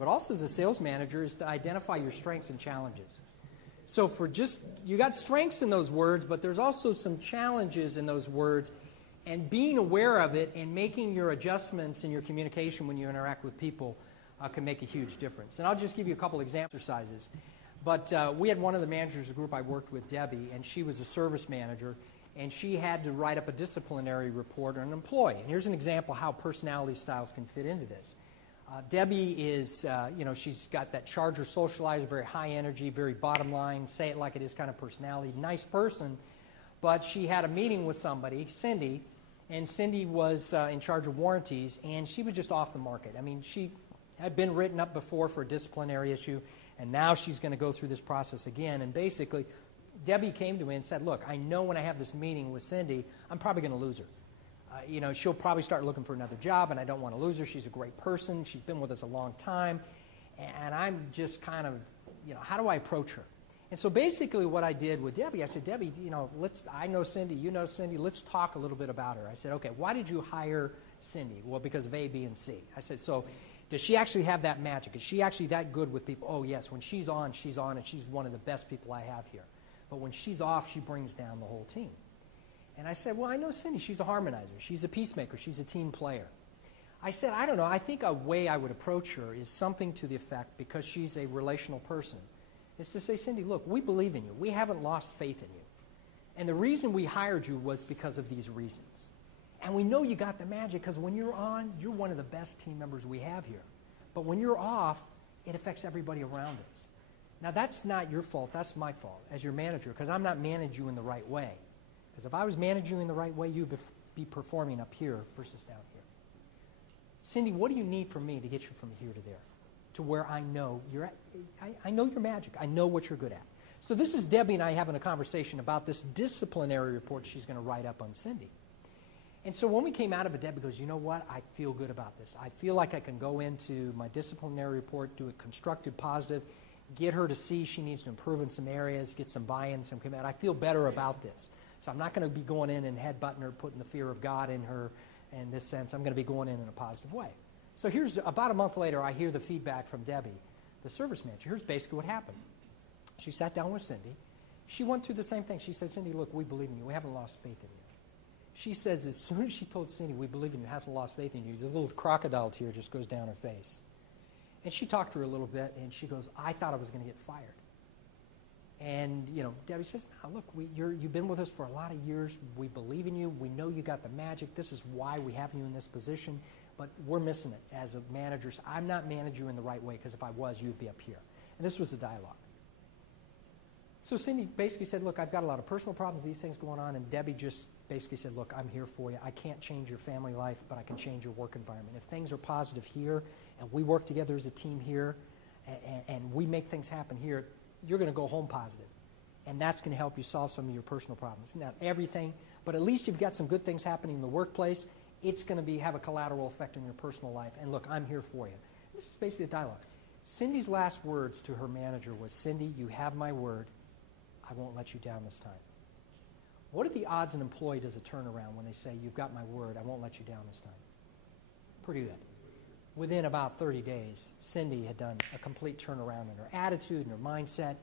but also as a sales manager, is to identify your strengths and challenges. So you got strengths in those words, but there's also some challenges in those words, and being aware of it and making your adjustments in your communication when you interact with people can make a huge difference. And I'll just give you a couple exercises. But we had one of the managers of the group I worked with, Debbie, and she was a service manager, and she had to write up a disciplinary report on an employee. And here's an example how personality styles can fit into this. Debbie is, she's got that charger socializer, very high energy, very bottom line, say it like it is kind of personality, nice person. But she had a meeting with somebody, Cindy, and Cindy was in charge of warranties, and she was just off the market. I mean, she had been written up before for a disciplinary issue, and now she's going to go through this process again. And basically, Debbie came to me and said, look, I know when I have this meeting with Cindy, I'm probably going to lose her. She'll probably start looking for another job, and I don't want to lose her. She's a great person. She's been with us a long time. And I'm just kind of, how do I approach her? And so basically what I did with Debbie, I said, Debbie, I know Cindy, you know Cindy, let's talk a little bit about her. I said, okay, why did you hire Cindy? Well, because of A, B, and C. I said, so does she actually have that magic? Is she actually that good with people? Oh, yes, when she's on, and she's one of the best people I have here. But when she's off, she brings down the whole team. And I said, well, I know Cindy. She's a harmonizer. She's a peacemaker. She's a team player. I said, I don't know. I think a way I would approach her is something to the effect, because she's a relational person, is to say, Cindy, look, we believe in you. We haven't lost faith in you. And the reason we hired you was because of these reasons. And we know you got the magic, because when you're on, you're one of the best team members we have here. But when you're off, it affects everybody around us. Now, that's not your fault. That's my fault as your manager, because I'm not managing you in the right way. Because if I was managing you in the right way, you'd be performing up here versus down here. Cindy, what do you need from me to get you from here to there, to where I know you're at? I know your magic. I know what you're good at. So this is Debbie and I having a conversation about this disciplinary report she's going to write up on Cindy. And so when we came out of it, Debbie goes, you know what? I feel good about this. I feel like I can go into my disciplinary report, do it constructive, positive, get her to see she needs to improve in some areas, get some buy-in, some commitment. I feel better about this. So I'm not going to be going in and headbutting her, putting the fear of God in her in this sense. I'm going to be going in a positive way. So here's, about a month later, I hear the feedback from Debbie, the service manager. Here's basically what happened. She sat down with Cindy. She went through the same thing. She said, Cindy, look, we believe in you. We haven't lost faith in you. She says as soon as she told Cindy, we believe in you, haven't lost faith in you, the little crocodile tear just goes down her face. And she talked to her a little bit, and she goes, I thought I was going to get fired. And, Debbie says, no, look, you've been with us for a lot of years. We believe in you. We know you got the magic. This is why we have you in this position. But we're missing it as a manager. So I'm not managing you in the right way, because if I was, you'd be up here. And this was the dialogue. So Cindy basically said, look, I've got a lot of personal problems, these things going on. And Debbie just basically said, look, I'm here for you. I can't change your family life, but I can change your work environment. If things are positive here, and we work together as a team here, and we make things happen here, you're going to go home positive. And that's going to help you solve some of your personal problems. Not everything, but at least you've got some good things happening in the workplace. It's going to have a collateral effect on your personal life. And look, I'm here for you. This is basically a dialogue. Cindy's last words to her manager was, Cindy, you have my word. I won't let you down this time. What are the odds an employee does a turnaround when they say, you've got my word, I won't let you down this time? Pretty good. Within about 30 days, Cindy had done a complete turnaround in her attitude and her mindset.